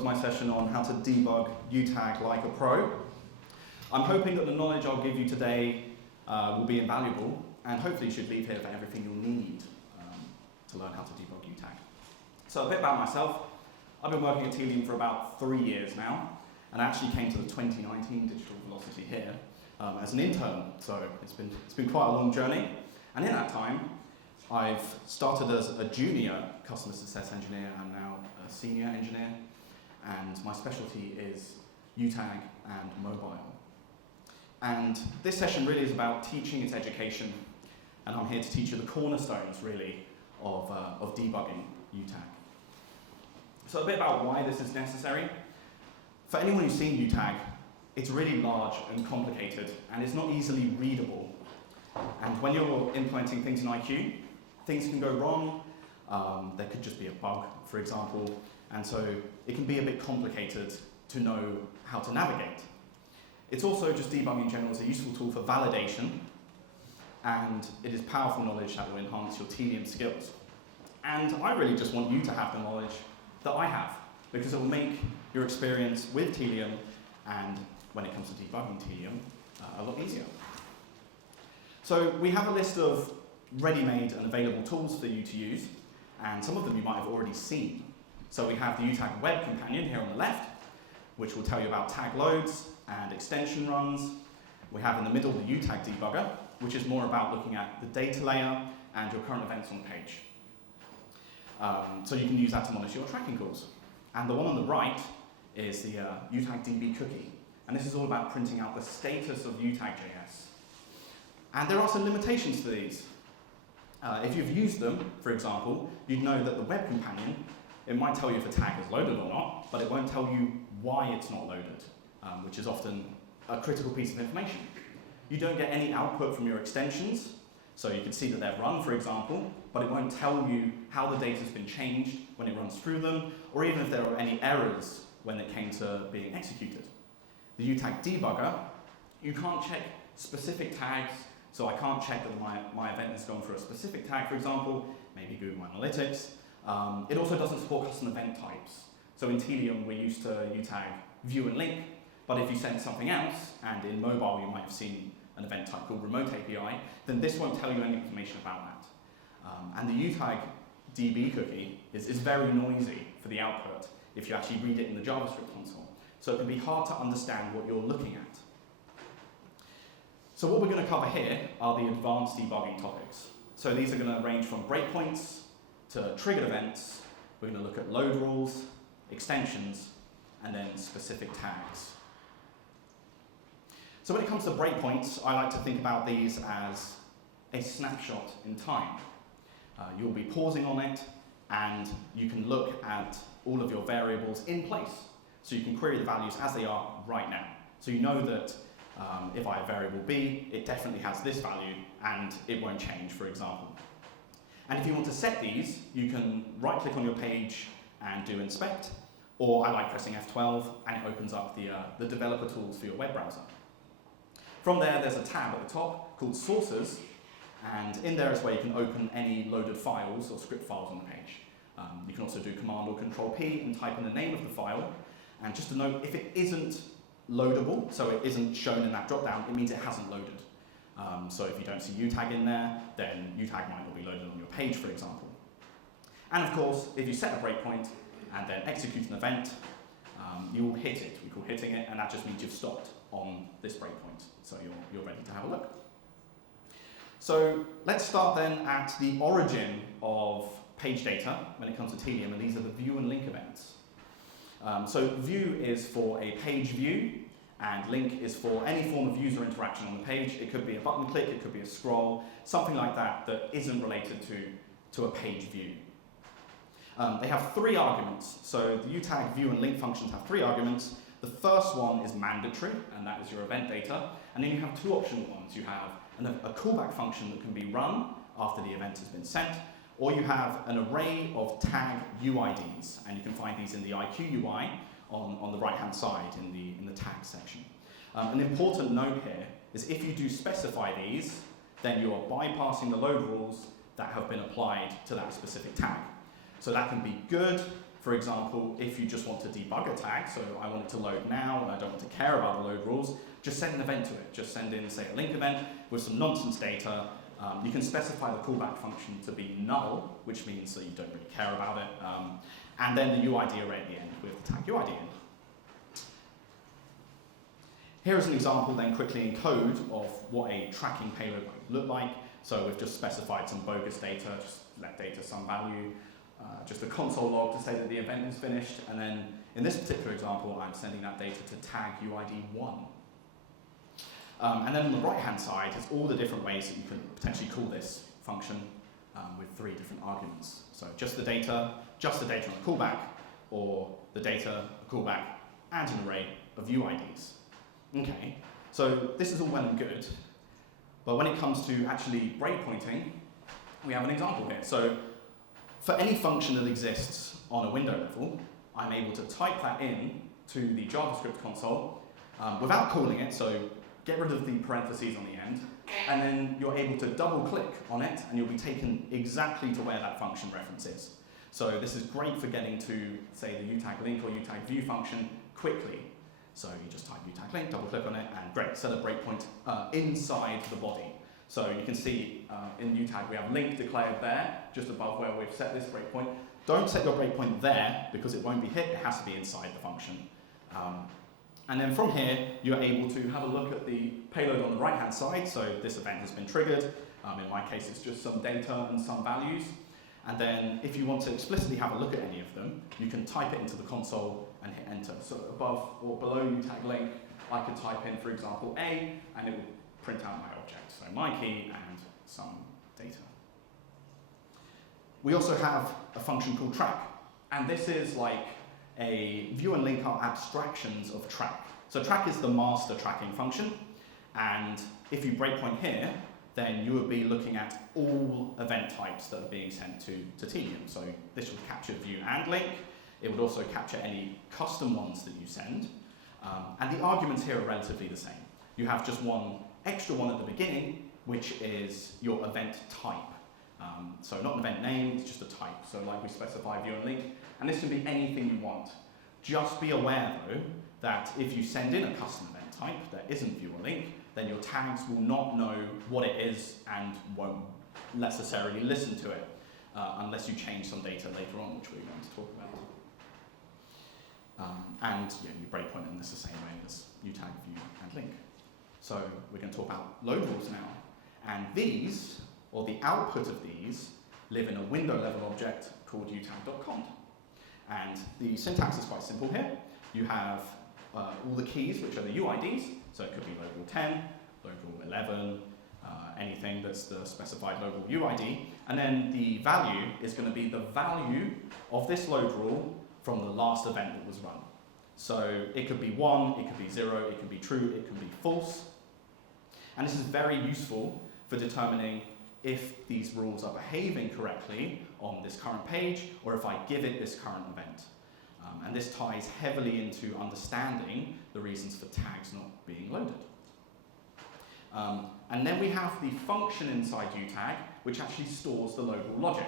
to my session on how to debug Utag like a pro. I'm hoping that the knowledge I'll give you today will be invaluable, and hopefully you should leave here with everything you'll need to learn how to debug Utag. So a bit about myself. I've been working at Telium for about 3 years now, and I actually came to the 2019 Digital Velocity here as an intern, so it's been quite a long journey. And in that time, I've started as a junior customer success engineer and now a senior engineer, and my specialty is Utag and mobile. And this session really is about teaching its education, and I'm here to teach you the cornerstones, really, of debugging Utag. So a bit about why this is necessary. For anyone who's seen Utag, it's really large and complicated, and it's not easily readable. And when you're implementing things in IQ, things can go wrong. There could just be a bug, for example, and so it can be a bit complicated to know how to navigate. It's also just debugging in general is a useful tool for validation, and it is powerful knowledge that will enhance your Telium skills. And I really just want you to have the knowledge that I have, because it will make your experience with Telium, and when it comes to debugging Telium, a lot easier. So we have a list of ready-made and available tools for you to use, and some of them you might have already seen. So we have the Utag web companion here on the left, which will tell you about tag loads and extension runs. We have in the middle the Utag debugger, which is more about looking at the data layer and your current events on the page. So you can use that to monitor your tracking calls. And the one on the right is the Utag DB cookie. And this is all about printing out the status of Utag.js. And there are some limitations to these. If you've used them, for example, you'd know that the web companion, it might tell you if a tag is loaded or not, but it won't tell you why it's not loaded, which is often a critical piece of information. You don't get any output from your extensions, so you can see that they've run, for example, but it won't tell you how the data's been changed when it runs through them, or even if there are any errors when it came to being executed. The Utag debugger, you can't check specific tags, so I can't check that my event has gone for a specific tag, for example, maybe Google Analytics. It also doesn't support custom event types. So in Telium, we're used to Utag view and link, but if you send something else, and in mobile you might have seen an event type called remote API, then this won't tell you any information about that. And the Utag DB cookie is very noisy for the output if you actually read it in the JavaScript console. So it can be hard to understand what you're looking at. So what we're going to cover here are the advanced debugging topics. So these are going to range from breakpoints to triggered events. We're going to look at load rules, extensions, and then specific tags. So when it comes to breakpoints, I like to think about these as a snapshot in time. You'll be pausing on it, and you can look at all of your variables in place. So you can query the values as they are right now. So you know that if I have variable b, it definitely has this value, and it won't change, for example. And if you want to set these, you can right-click on your page and do inspect, or I like pressing F12, and it opens up the developer tools for your web browser. From there, there's a tab at the top called Sources, and in there is where you can open any loaded files or script files on the page. You can also do Command or Control P and type in the name of the file, and just to note, if it isn't loadable, so it isn't shown in that dropdown, it means it hasn't loaded. So if you don't see Utag in there, then Utag might not be loaded on your page, for example. And of course, if you set a breakpoint and then execute an event, you will hit it. We call hitting it, and that just means you've stopped on this breakpoint. So you're ready to have a look. So let's start then at the origin of page data when it comes to Telium, and these are the view and link events. So view is for a page view, and link is for any form of user interaction on the page. It could be a button click, it could be a scroll, something like that that isn't related to a page view. They have 3 arguments. So the Utag view and link functions have 3 arguments. The first one is mandatory, and that is your event data. And then you have 2 optional ones. You have a callback function that can be run after the event has been sent, or you have an array of tag UIDs, and you can find these in the IQ UI on the right-hand side in the tag section. An important note here is if you do specify these, then you are bypassing the load rules that have been applied to that specific tag. So that can be good For example, if you just want to debug a tag, so I want it to load now and I don't want to care about the load rules, just send an event to it. Just send in, say, a link event with some nonsense data. You can specify the callback function to be null, which means that you don't really care about it, and then the UID array at the end with the tag UID in. Here is an example then quickly in code of what a tracking payload might look like. So we've just specified some bogus data, just let data some value, just a console log to say that the event is finished, and then in this particular example I'm sending that data to tag UID 1. And then on the right-hand side is all the different ways that you can potentially call this function with 3 different arguments. So just the data on a callback, or the data, a callback, and an array of UIDs. Okay, so this is all well and good, but when it comes to actually breakpointing, we have an example here. So for any function that exists on a window level, I'm able to type that in to the JavaScript console without calling it, so get rid of the parentheses on the end, and then you're able to double click on it and you'll be taken exactly to where that function reference is. So this is great for getting to, say, the Utag link or Utag view function quickly. So you just type Utag link, double click on it, and great, set a breakpoint inside the body. So you can see in Utag we have link declared there, just above where we've set this breakpoint. Don't set your breakpoint there because it won't be hit, it has to be inside the function. And then from here, you're able to have a look at the payload on the right-hand side. So this event has been triggered. In my case, it's just some data and some values. And then if you want to explicitly have a look at any of them, you can type it into the console and hit enter. So above or below Utag link, I could type in, for example, A, and it will print out my object. So my key and some data. We also have a function called track. And this is like a view and link are abstractions of track. So track is the master tracking function. And if you breakpoint here, then you would be looking at all event types that are being sent to Tedium. So this would capture view and link. It would also capture any custom ones that you send. And the arguments here are relatively the same. You have just one extra one at the beginning, which is your event type. So not an event name, it's just a type. So like we specify view and link, and this can be anything you want. Just be aware though, that if you send in a custom event type that isn't view or link, then your tags will not know what it is and won't necessarily listen to it unless you change some data later on, which we're going to talk about. And yeah, you breakpoint in this the same way as Utag, view, and link. So we're going to talk about load rules now. And these, or the output of these, live in a window level object called utag.const. And the syntax is quite simple here. You have all the keys, which are the UIDs. So it could be load rule 10, load rule 11, anything that's the specified load rule UID. And then the value is going to be the value of this load rule from the last event that was run. So it could be 1, it could be 0, it could be true, it could be false. And this is very useful for determining if these rules are behaving correctly on this current page, or if I give it this current event. And this ties heavily into understanding the reasons for tags not being loaded. And then we have the function inside Utag, which actually stores the load rule logic.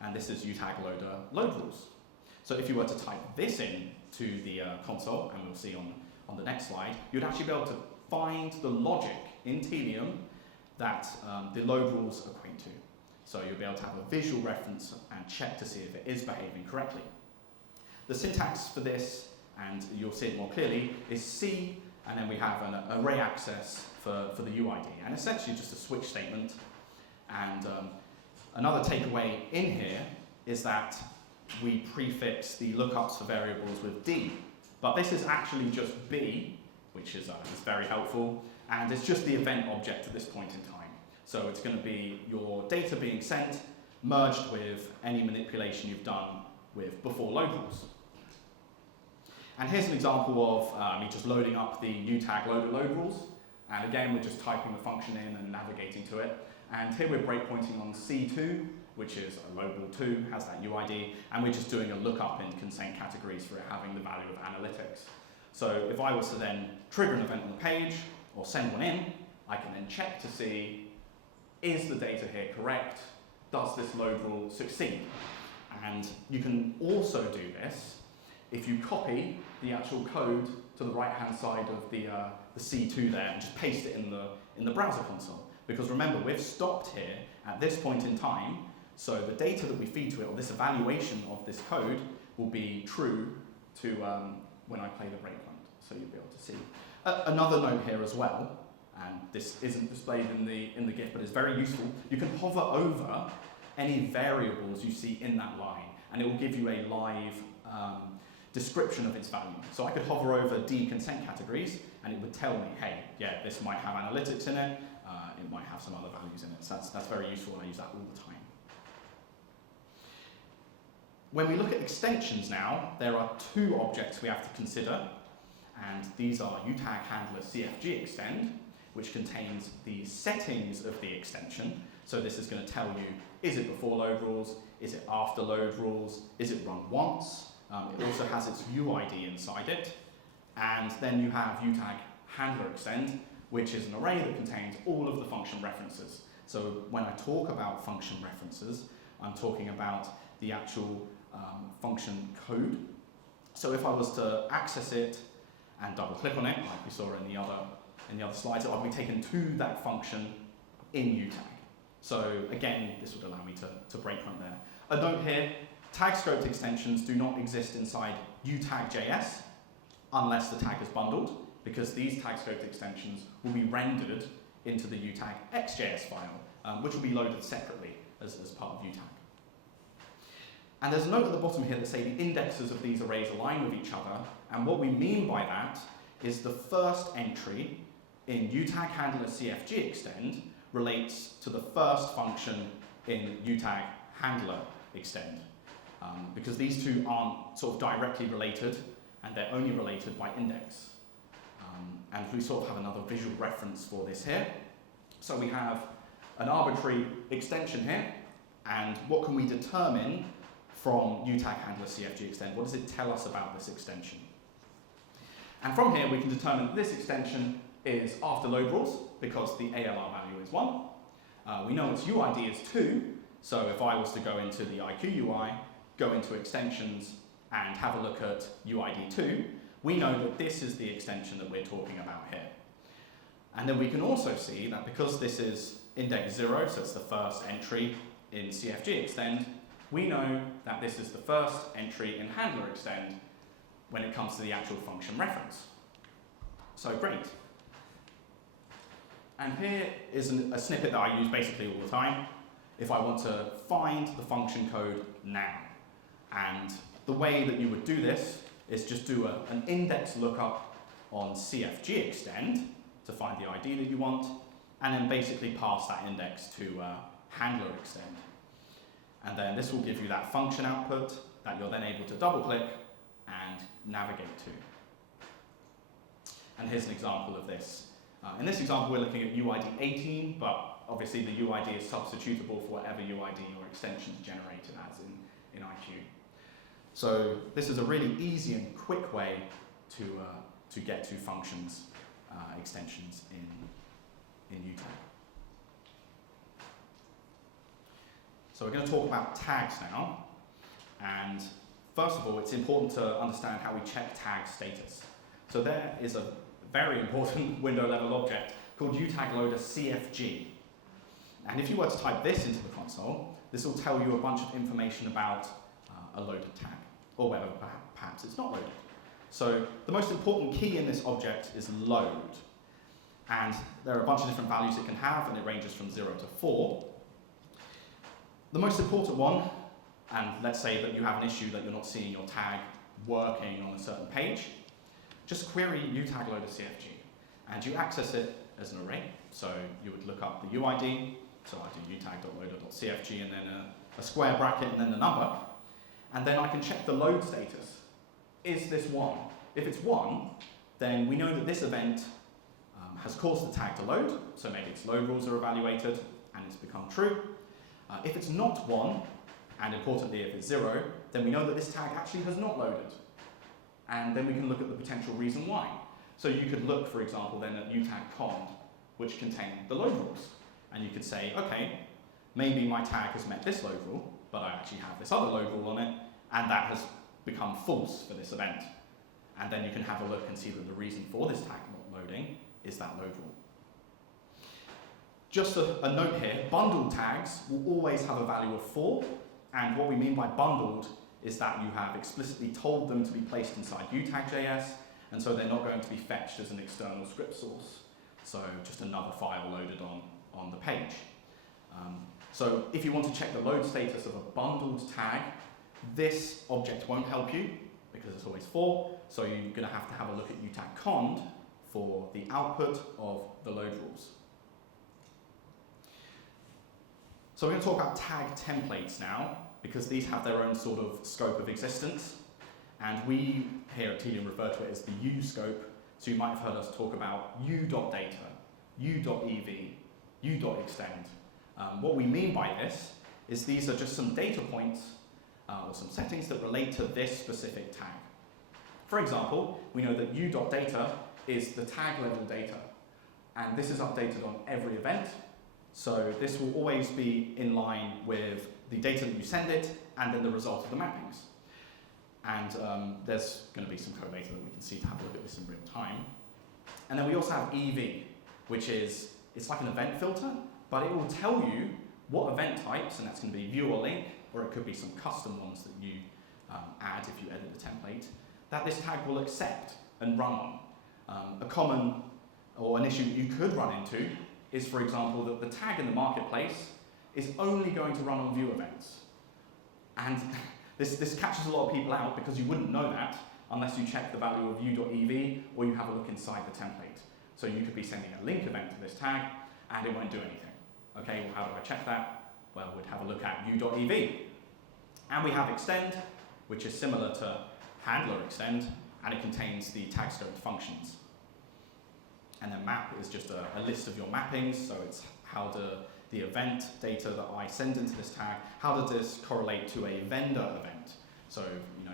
And this is Utag loader load rules. So if you were to type this in to the console, and we'll see on the next slide, you'd actually be able to find the logic in Tedium that the load rules equate to. So you'll be able to have a visual reference and check to see if it is behaving correctly. The syntax for this, and you'll see it more clearly, is C, and then we have an array access for the UID, and essentially just a switch statement. And another takeaway in here is that we prefix the lookups for variables with D, but this is actually just B, which is very helpful, and it's just the event object at this point in time. So it's going to be your data being sent, merged with any manipulation you've done with before load rules. And here's an example of me just loading up the Utag loader load rules. And again, we're just typing the function in and navigating to it. And here we're breakpointing on C2, which is a load rule 2, has that UID, and we're just doing a lookup in consent categories for it having the value of analytics. So if I was to then trigger an event on the page, or send one in, I can then check to see, is the data here correct? Does this load rule succeed? And you can also do this if you copy the actual code to the right-hand side of the C2 there and just paste it in the browser console. Because remember, we've stopped here at this point in time, so the data that we feed to it, or this evaluation of this code, will be true to when I play the breakpoint. So you'll be able to see. Another note here as well, and this isn't displayed in the GIF, but it's very useful. You can hover over any variables you see in that line, and it will give you a live description of its value. So I could hover over D consent categories, and it would tell me, hey, yeah, this might have analytics in it, it might have some other values in it. So that's very useful, and I use that all the time. When we look at extensions now, there are two objects we have to consider, and these are Utag handler CFG extend, which contains the settings of the extension. So this is going to tell you, is it before load rules, is it after load rules, is it run once? It also has its UID inside it. And then you have Utag handler extend, which is an array that contains all of the function references. So when I talk about function references, I'm talking about the actual function code. So if I was to access it and double click on it, like we saw in the other slides, I'll be taken to that function in Utag. So again, this would allow me to breakpoint there. A note here, tag scoped extensions do not exist inside Utag.js unless the tag is bundled, because these tag scoped extensions will be rendered into the Utag XJS file, which will be loaded separately as part of Utag. And there's a note at the bottom here that say the indexes of these arrays align with each other, and what we mean by that is the first entry in Utag handler CFG extend relates to the first function in Utag handler extend, because these two aren't sort of directly related, and they're only related by index. And we sort of have another visual reference for this here. So we have an arbitrary extension here, and what can we determine from Utag handler CFG extend? What does it tell us about this extension? And from here we can determine that this extension is after load rules, because the ALR value is 1. We know its UID is 2, so if I was to go into the IQ UI, go into extensions, and have a look at UID 2, we know that this is the extension that we're talking about here. And then we can also see that because this is index 0, so it's the first entry in CFG extend, we know that this is the first entry in handler extend when it comes to the actual function reference. So great. And here is a snippet that I use basically all the time if I want to find the function code now. And the way that you would do this is just do an index lookup on CFG extend to find the ID that you want, and then basically pass that index to handler extend. And then this will give you that function output that you're then able to double click and navigate to. And here's an example of this. In this example, we're looking at UID 18, but obviously the UID is substitutable for whatever UID your extension is generated as in IQ. So this is a really easy and quick way to get to functions extensions in Utag. So we're going to talk about tags now, and first of all, it's important to understand how we check tag status. So there is a very important window-level object called Utag loader CFG. And if you were to type this into the console, this will tell you a bunch of information about a loaded tag, or whether perhaps it's not loaded. So the most important key in this object is load. And there are a bunch of different values it can have, and it ranges from 0 to 4. The most important one, and let's say that you have an issue that you're not seeing your tag working on a certain page, just query Utag loader CFG, and you access it as an array. So you would look up the UID, so I do utag.loader.cfg and then a square bracket and then the number, and then I can check the load status. Is this 1? If it's 1, then we know that this event has caused the tag to load, so maybe its load rules are evaluated and it's become true. If it's not 1, and importantly if it's 0, then we know that this tag actually has not loaded. And then we can look at the potential reason why. So you could look, for example, then at Utag cond, which contained the load rules. And you could say, okay, maybe my tag has met this load rule, but I actually have this other load rule on it, and that has become false for this event. And then you can have a look and see that the reason for this tag not loading is that load rule. Just a note here, bundled tags will always have a value of 4, and what we mean by bundled is that you have explicitly told them to be placed inside Utag.js, and so they're not going to be fetched as an external script source. So just another file loaded on the page. So if you want to check the load status of a bundled tag, this object won't help you because it's always 4, so you're going to have a look at utag.const for the output of the load rules. So we're going to talk about tag templates now, because these have their own sort of scope of existence. And we here at Telium refer to it as the U scope. So you might have heard us talk about u.data, u.ev, u.extend. What we mean by this is these are just some data points or some settings that relate to this specific tag. For example, we know that u.data is the tag level data, and this is updated on every event. So this will always be in line with the data that you send it and then the result of the mappings. And there's going to be some code later that we can see to have a look at this in real time. And then we also have EV, which is, it's like an event filter, but it will tell you what event types, and that's going to be view or link, or it could be some custom ones that you add if you edit the template, that this tag will accept and run on. A common, or an issue that you could run into is, for example, that the tag in the marketplace is only going to run on view events. And this catches a lot of people out because you wouldn't know that unless you check the value of view.ev or you have a look inside the template. So you could be sending a link event to this tag and it won't do anything. Okay, well, how do I check that? Well, we'd have a look at view.ev. And we have extend, which is similar to handler extend, and it contains the tag scoped functions. And then map is just a list of your mappings, so it's how the event data that I send into this tag, how does this correlate to a vendor event? So,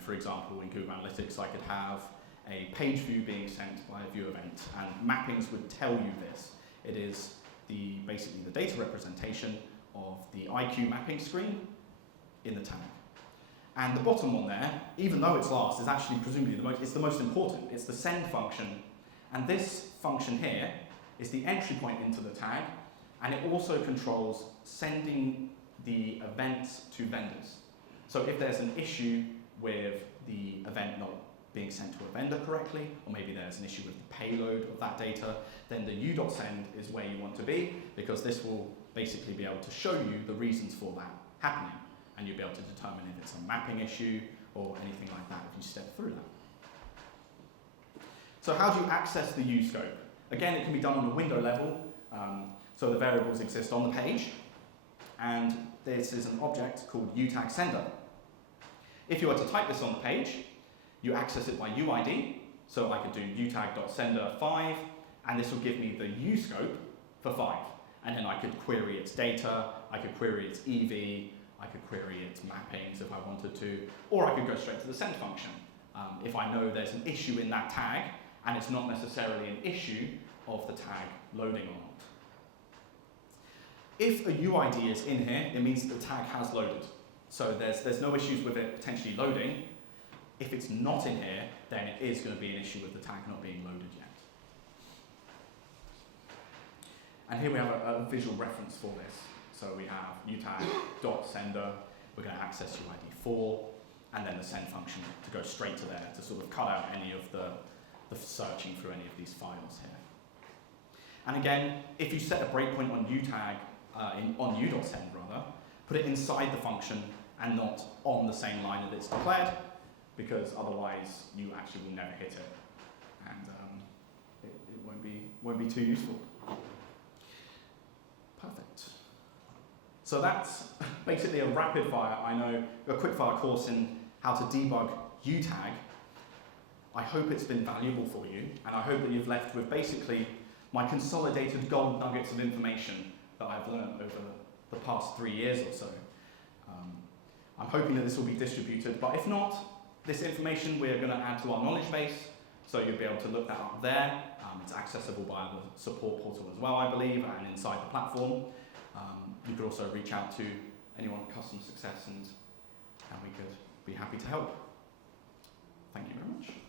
for example, in Google Analytics, I could have a page view being sent by a view event, and mappings would tell you this. It is basically the data representation of the IQ mapping screen in the tag. And the bottom one there, even though it's last, is actually presumably the most important. It's the send function. And this function here is the entry point into the tag, and it also controls sending the events to vendors. So if there's an issue with the event not being sent to a vendor correctly, or maybe there's an issue with the payload of that data, then the u.send is where you want to be, because this will basically be able to show you the reasons for that happening, and you'll be able to determine if it's a mapping issue or anything like that if you step through that. So how do you access the U scope? Again, it can be done on a window level, so the variables exist on the page, and this is an object called Utag sender. If you were to type this on the page, you access it by UID, so I could do utag.sender5, and this will give me the U scope for 5. And then I could query its data, I could query its EV, I could query its mappings if I wanted to, or I could go straight to the send function. If I know there's an issue in that tag, and it's not necessarily an issue of the tag loading or not. If a UID is in here, it means that the tag has loaded. So there's no issues with it potentially loading. If it's not in here, then it is going to be an issue with the tag not being loaded yet. And here we have a visual reference for this. So we have utag.sender, we're going to access UID 4, and then the send function to go straight to there to sort of cut out any of the searching through any of these files here. And again, if you set a breakpoint on utag, on u.send rather, put it inside the function and not on the same line that it's declared, because otherwise you actually will never hit it, and it won't be too useful. Perfect. So that's basically a rapid fire, a quick fire course in how to debug Utag. I hope it's been valuable for you, and I hope that you've left with basically my consolidated gold nuggets of information that I've learned over the past 3 years or so. I'm hoping that this will be distributed, but if not, this information we're going to add to our knowledge base, so you'll be able to look that up there. It's accessible via the support portal as well, I believe, and inside the platform. You could also reach out to anyone at customer success, and we could be happy to help. Thank you very much.